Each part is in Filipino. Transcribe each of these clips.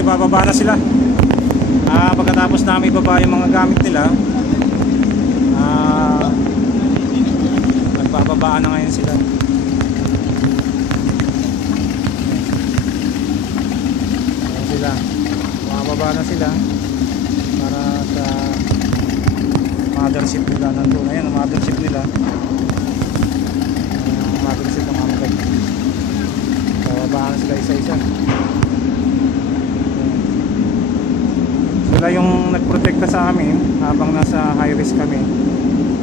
ay bababa na sila. Pagkatapos namin ibaba yung mga gamit nila, nagbababaan na ngayon sila. Ayan sila, bumababa na sila para sa mothership nila. Nandun, ayan ang mothership nila, mothership ng Amtrak. Babaan na sila isa-isa. Sila yung nagprotekta sa amin habang nasa high risk kami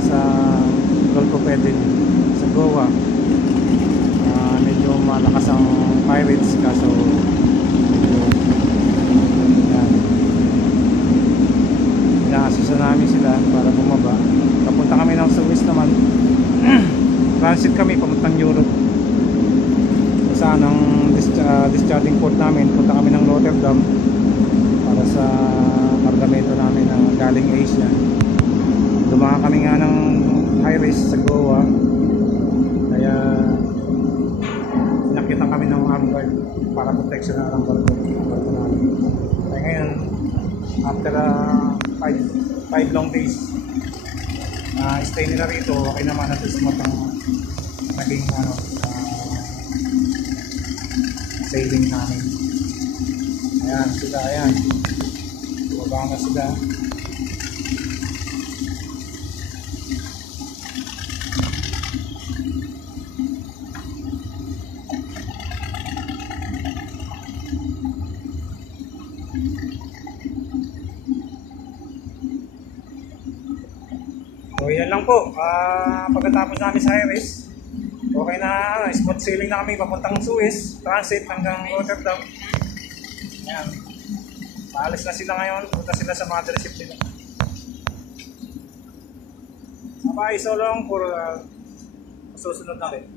sa Golfo Pedin sa Goa. Medyo malakas ang pirates, kaso medyo inaasusan namin sila para bumaba. Papunta kami ng Suez naman. Transit kami papuntang Europe. Saan ang discharging port namin, punta kami ng Rotterdam para sa kargamento namin ng galing Asia. Dumaan kami nga ng high risk sa Goa, kaya nakita kami ng armed guard para protection na ang barko namin. Kaya ngayon, after 5 long days stay nila rito, okay naman natin sumatang naging sailing namin. Ayan sila, ayan bumaba na sila. So yan lang po, pagkatapos namin sa Iris, okay na, smooth sailing na kami papuntang Suez, transit hanggang Rotterdam. Ayan, paalis na sila ngayon, punta sila sa mothership nila. Bye, so long for susunod natin.